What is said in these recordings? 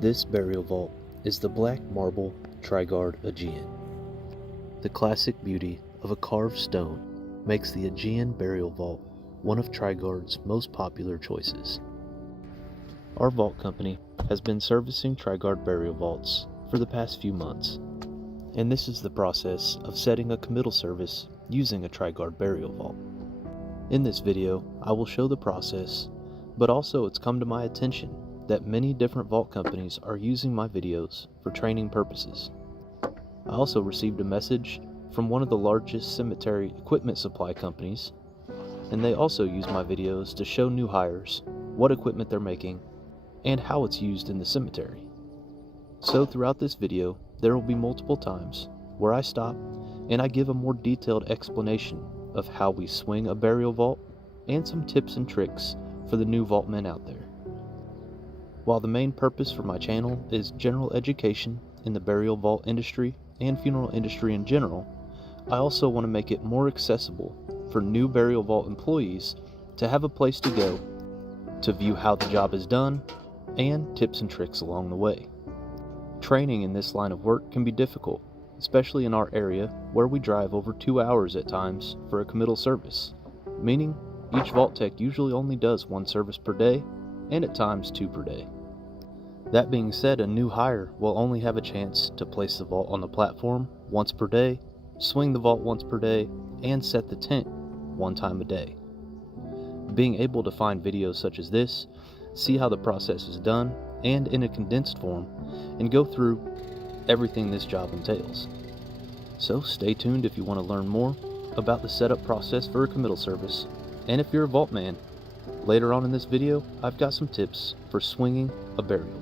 This burial vault is the black marble Trigard Aegean. The classic beauty of a carved stone makes the Aegean burial vault one of Trigard's most popular choices. Our vault company has been servicing Trigard burial vaults for the past few months, and this is the process of setting a committal service using a Trigard burial vault. In this video, I will show the process, but also it's come to my attention that many different vault companies are using my videos for training purposes. I also received a message from one of the largest cemetery equipment supply companies, and they also use my videos to show new hires what equipment they're making and how it's used in the cemetery. So throughout this video, there will be multiple times where I stop and I give a more detailed explanation of how we swing a burial vault and some tips and tricks for the new vaultmen out there. While the main purpose for my channel is general education in the burial vault industry and funeral industry in general, I also want to make it more accessible for new burial vault employees to have a place to go to view how the job is done and tips and tricks along the way. Training in this line of work can be difficult, especially in our area where we drive over 2 hours at times for a committal service, meaning each vault tech usually only does one service per day and at times 2 per day. That being said, a new hire will only have a chance to place the vault on the platform once per day, swing the vault once per day, and set the tent one time a day. Being able to find videos such as this, see how the process is done, and in a condensed form, and go through everything this job entails. So stay tuned if you want to learn more about the setup process for a committal service, and if you're a vault man, later on in this video, I've got some tips for swinging a burial vault.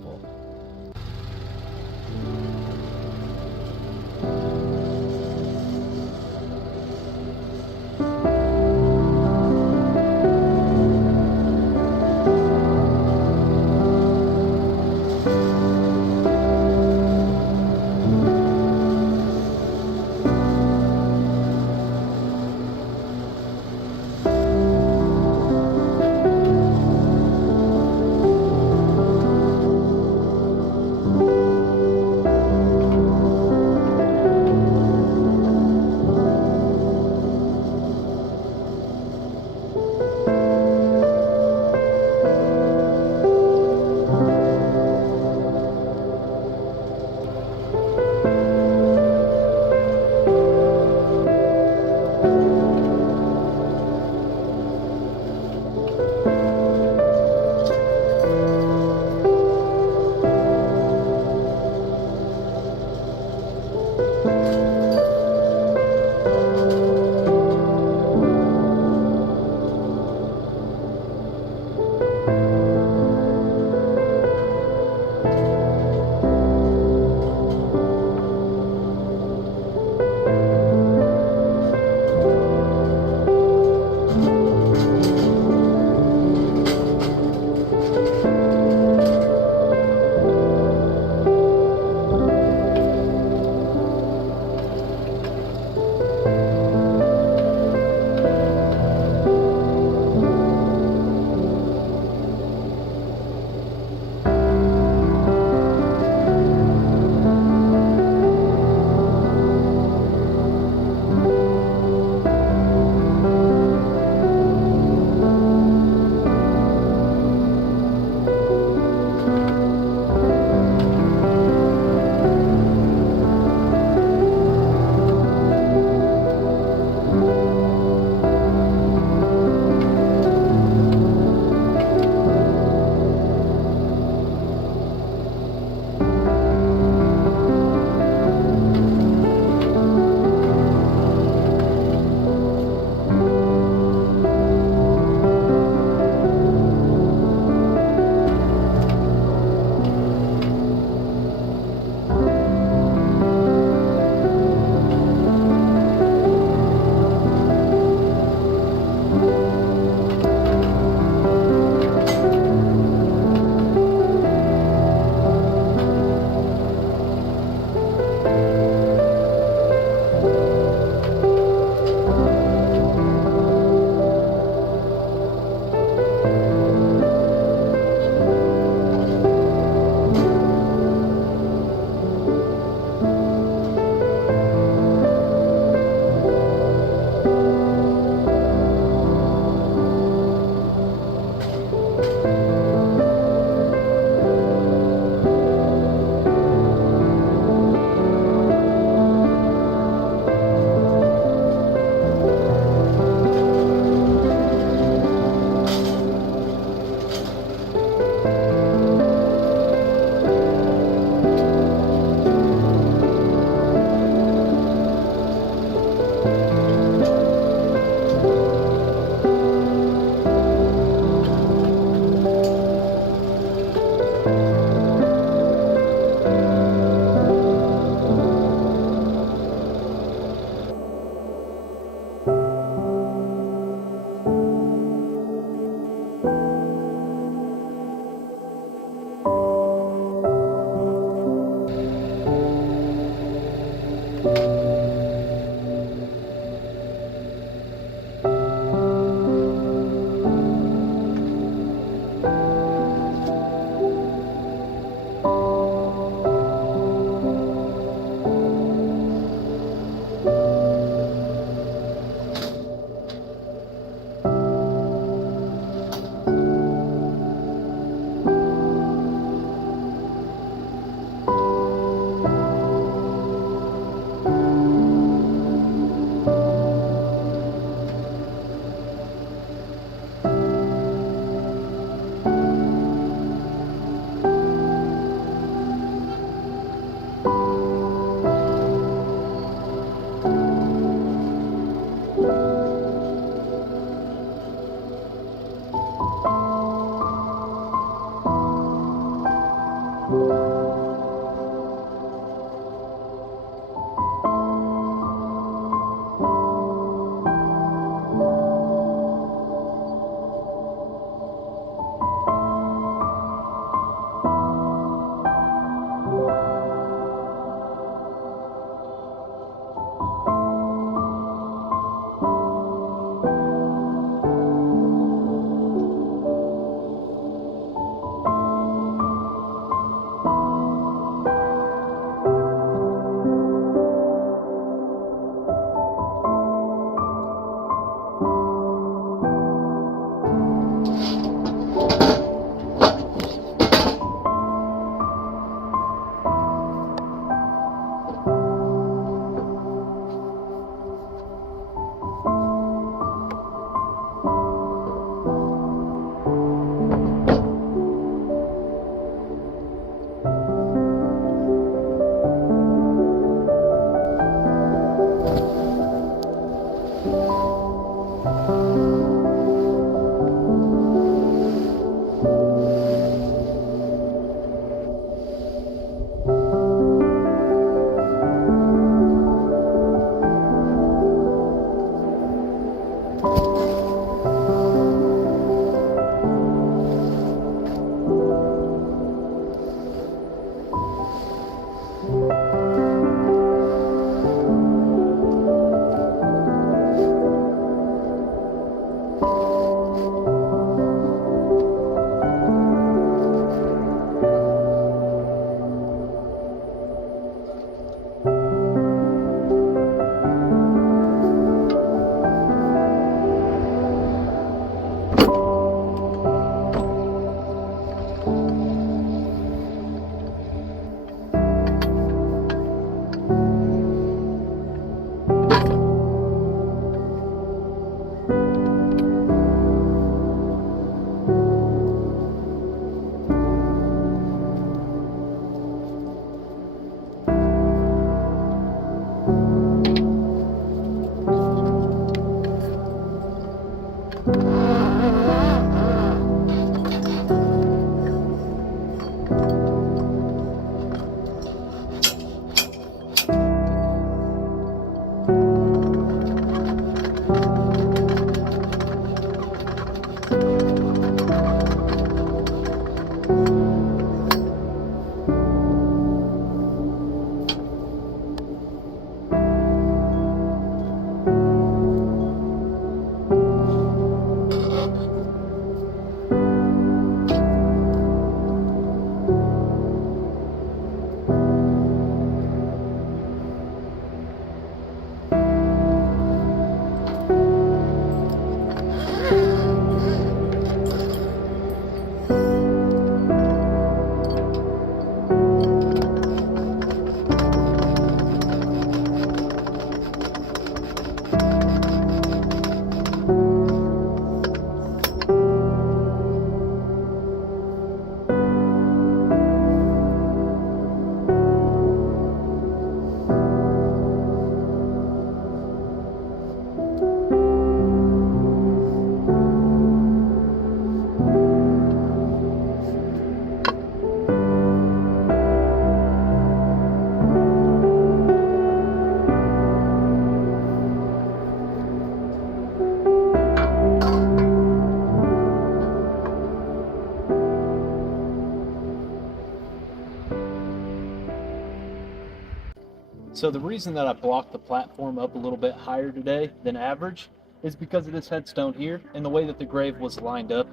So the reason that I blocked the platform up a little bit higher today than average is because of this headstone here and the way that the grave was lined up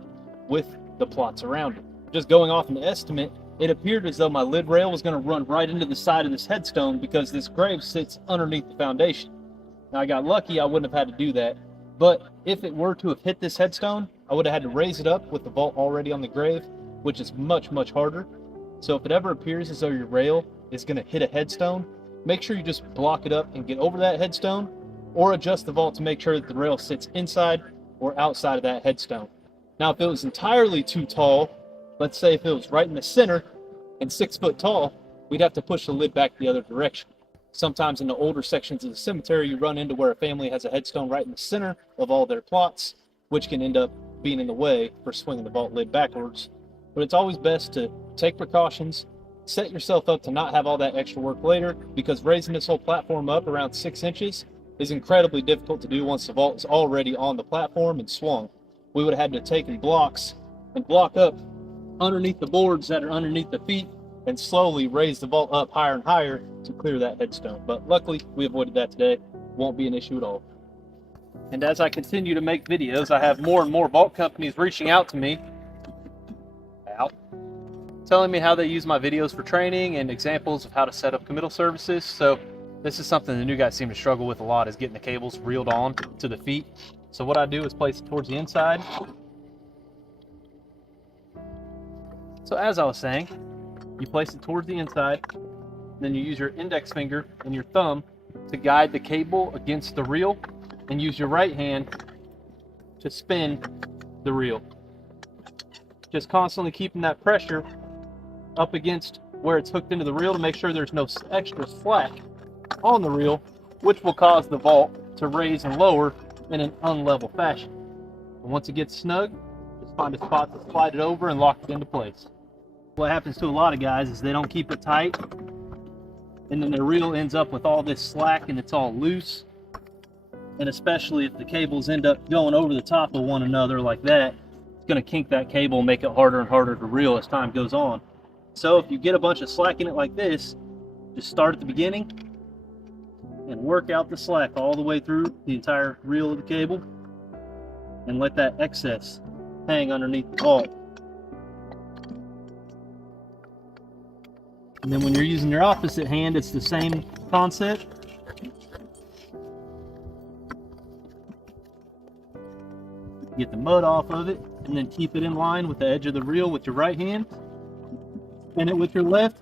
with the plots around it. Just going off an estimate, it appeared as though my lid rail was going to run right into the side of this headstone because this grave sits underneath the foundation. Now I got lucky, I wouldn't have had to do that, but if it were to have hit this headstone, I would have had to raise it up with the vault already on the grave, which is much, much harder. So if it ever appears as though your rail is going to hit a headstone, make sure you just block it up and get over that headstone, or adjust the vault to make sure that the rail sits inside or outside of that headstone. Now, if it was entirely too tall, let's say if it was right in the center and 6 foot tall, we'd have to push the lid back the other direction. Sometimes in the older sections of the cemetery, you run into where a family has a headstone right in the center of all their plots, which can end up being in the way for swinging the vault lid backwards. But it's always best to take precautions, set yourself up to not have all that extra work later, because raising this whole platform up around 6 inches is incredibly difficult to do once the vault is already on the platform and swung. We would have had to take blocks and block up underneath the boards that are underneath the feet and slowly raise the vault up higher and higher to clear that headstone. But luckily, we avoided that today. Won't be an issue at all. And as I continue to make videos, I have more and more vault companies reaching out to me, telling me how they use my videos for training and examples of how to set up committal services. So this is something the new guys seem to struggle with a lot, is getting the cables reeled on to the feet. So what I do is place it towards the inside. So as I was saying, you place it towards the inside, then you use your index finger and your thumb to guide the cable against the reel, and use your right hand to spin the reel. Just constantly keeping that pressure up against where it's hooked into the reel to make sure there's no extra slack on the reel, which will cause the vault to raise and lower in an unlevel fashion. And once it gets snug, just find a spot to slide it over and lock it into place. What happens to a lot of guys is they don't keep it tight, and then their reel ends up with all this slack and it's all loose. And especially if the cables end up going over the top of one another like that, it's going to kink that cable and make it harder and harder to reel as time goes on. So if you get a bunch of slack in it like this, just start at the beginning and work out the slack all the way through the entire reel of the cable, and let that excess hang underneath the vault. And then when you're using your opposite hand, it's the same concept. Get the mud off of it, and then keep it in line with the edge of the reel with your right hand. Spin it with your left.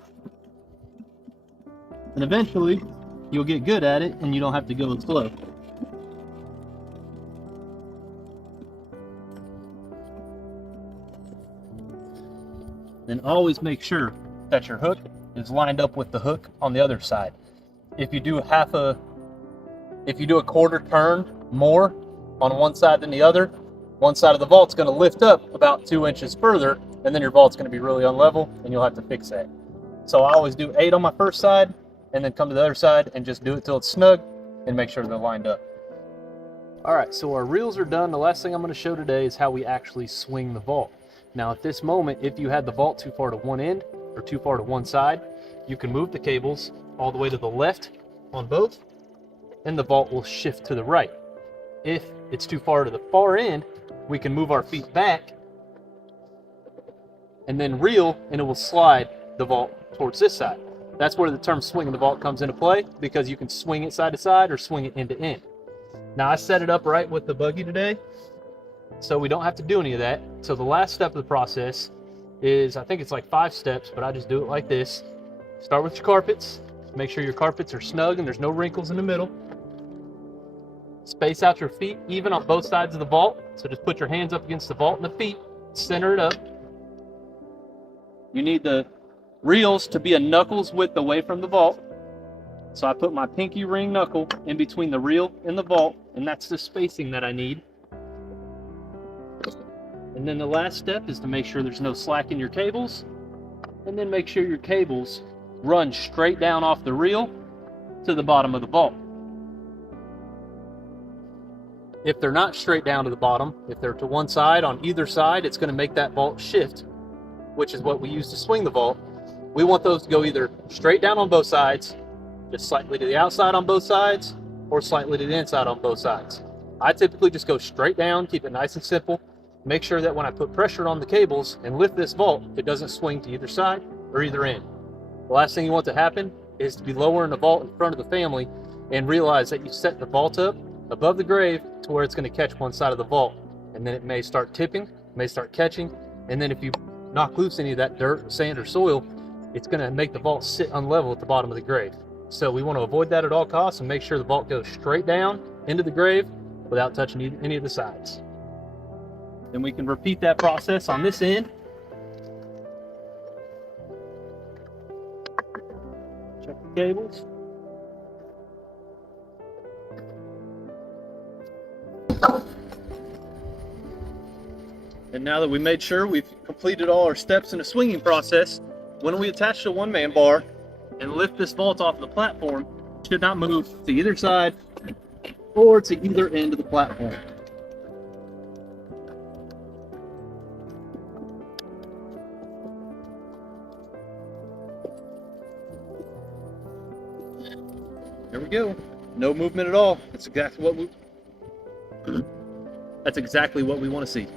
And eventually, you'll get good at it and you don't have to go slow. Then always make sure that your hook is lined up with the hook on the other side. If you do a quarter turn more on one side than the other, one side of the vault's going to lift up about 2 inches further, and then your vault's going to be really unlevel, and you'll have to fix that. So I always do 8 on my first side, and then come to the other side and just do it till it's snug and make sure they're lined up. All right, so our reels are done. The last thing I'm going to show today is how we actually swing the vault. Now at this moment, if you had the vault too far to one end or too far to one side, you can move the cables all the way to the left on both, and the vault will shift to the right. If it's too far to the far end, we can move our feet back and then reel, and it will slide the vault towards this side. That's where the term swinging the vault comes into play, because you can swing it side to side or swing it end to end. Now I set it up right with the buggy today, so we don't have to do any of that. So the last step of the process is, I think it's like 5 steps, but I just do it like this. Start with your carpets. Make sure your carpets are snug and there's no wrinkles in the middle. Space out your feet even on both sides of the vault. So just put your hands up against the vault and the feet, center it up. You need the reels to be a knuckles width away from the vault. So I put my pinky ring knuckle in between the reel and the vault, and that's the spacing that I need. And then the last step is to make sure there's no slack in your cables, and then make sure your cables run straight down off the reel to the bottom of the vault. If they're not straight down to the bottom, if they're to one side on either side, it's going to make that vault shift, which is what we use to swing the vault. We want those to go either straight down on both sides, just slightly to the outside on both sides, or slightly to the inside on both sides. I typically just go straight down, keep it nice and simple. Make sure that when I put pressure on the cables and lift this vault, it doesn't swing to either side or either end. The last thing you want to happen is to be lowering the vault in front of the family and realize that you set the vault up above the grave to where it's going to catch one side of the vault. And then it may start tipping, may start catching, and then if you knock loose any of that dirt, sand, or soil, it's going to make the vault sit unlevel at the bottom of the grave. So we want to avoid that at all costs and make sure the vault goes straight down into the grave without touching any of the sides. Then we can repeat that process on this end. Check the cables. And now that we made sure we've completed all our steps in the swinging process, When we attach the one-man bar and lift this vault off the platform, it should not move to either side or to either end of the platform. There we go. No movement at all. That's exactly what we want to see.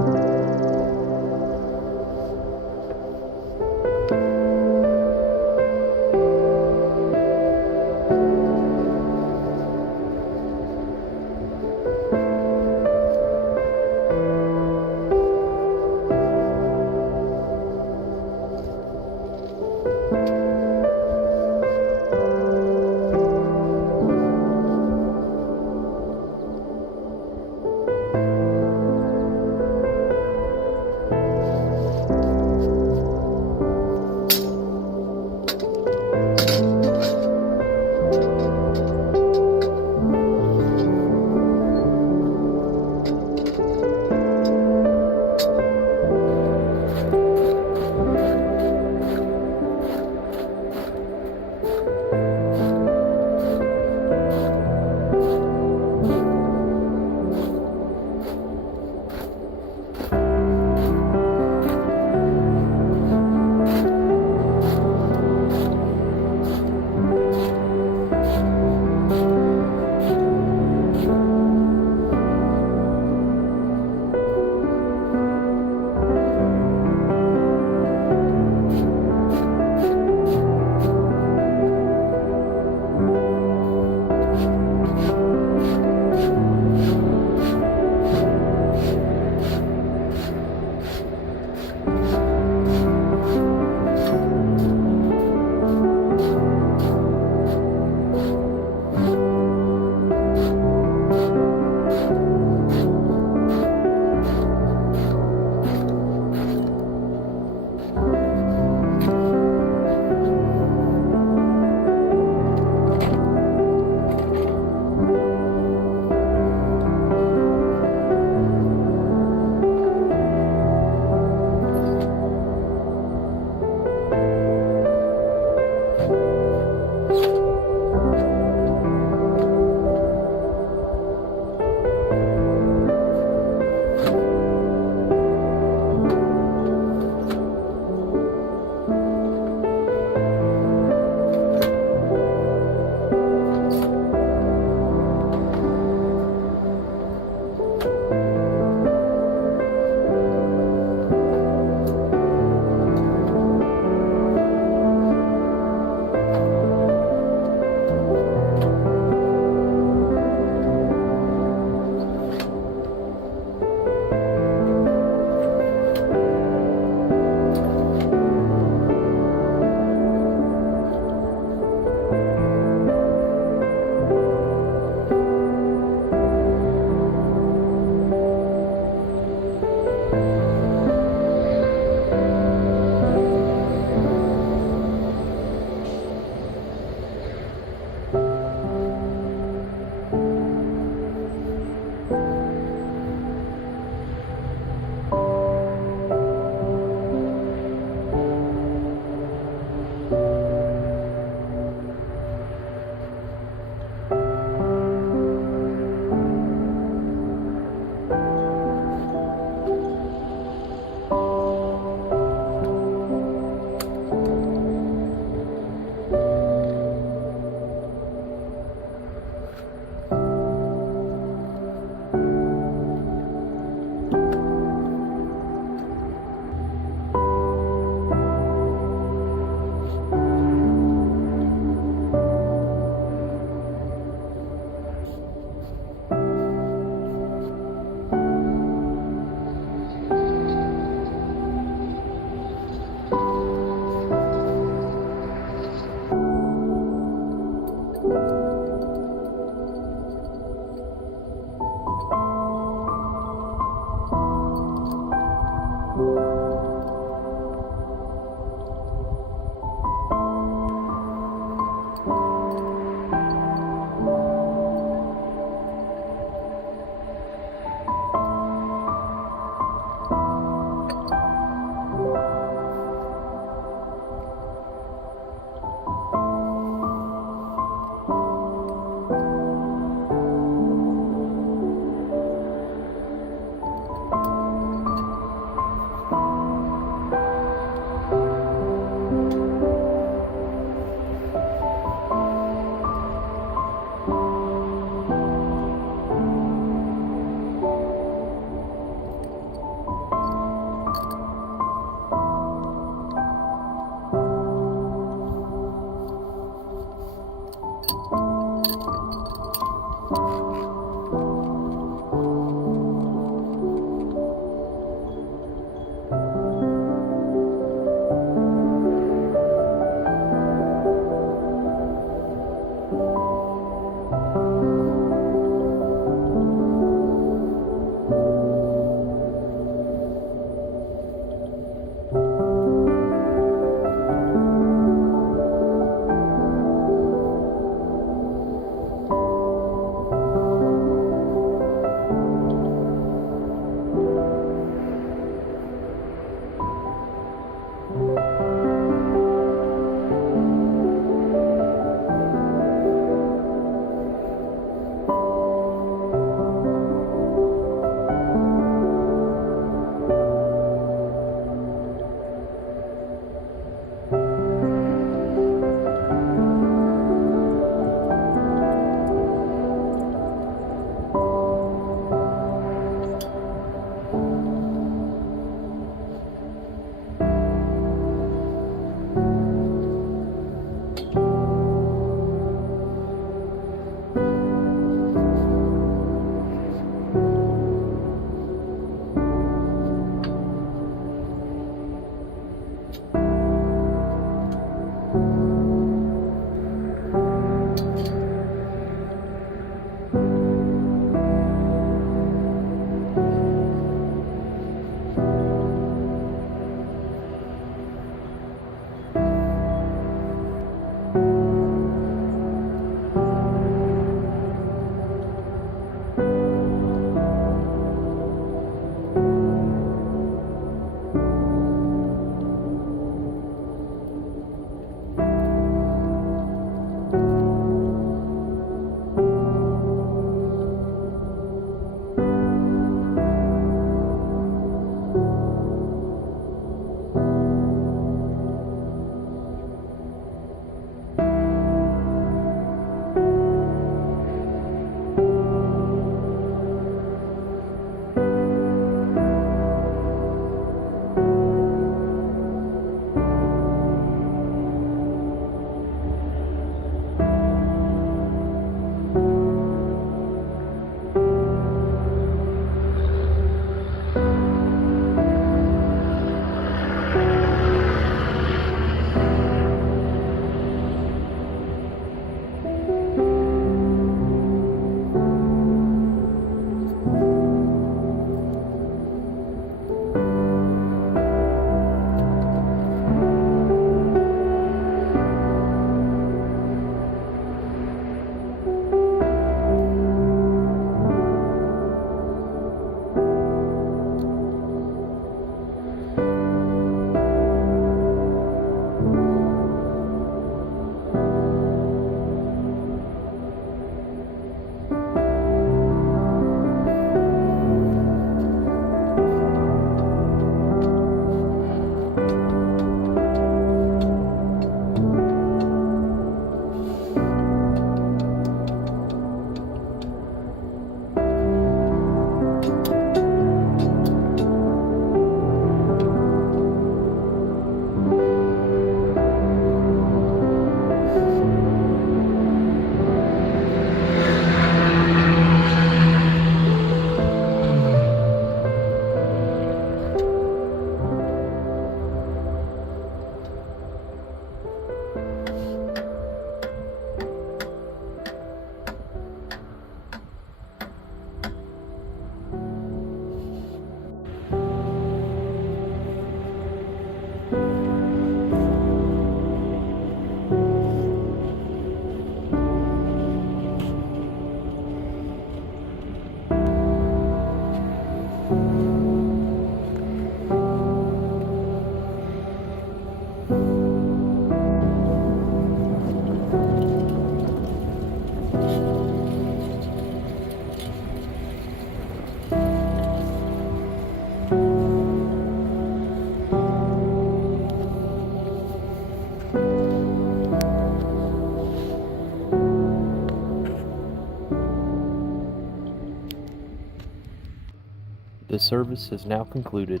The service has now concluded,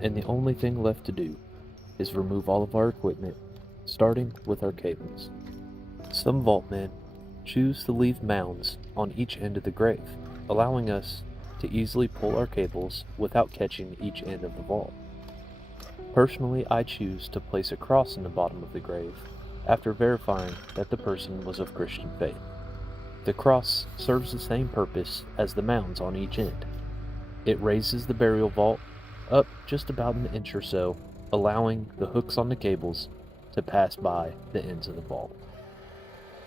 and the only thing left to do is remove all of our equipment, starting with our cables. Some vaultmen choose to leave mounds on each end of the grave, allowing us to easily pull our cables without catching each end of the vault. Personally, I choose to place a cross in the bottom of the grave after verifying that the person was of Christian faith. The cross serves the same purpose as the mounds on each end. It raises the burial vault up just about an inch or so, allowing the hooks on the cables to pass by the ends of the vault.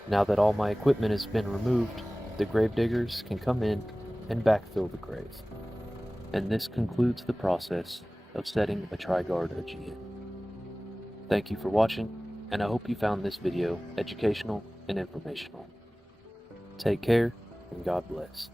Now that all my equipment has been removed, the grave diggers can come in and backfill the grave. And this concludes the process of setting a Trigard Aegean. Thank you for watching, and I hope you found this video educational and informational. Take care, and God bless.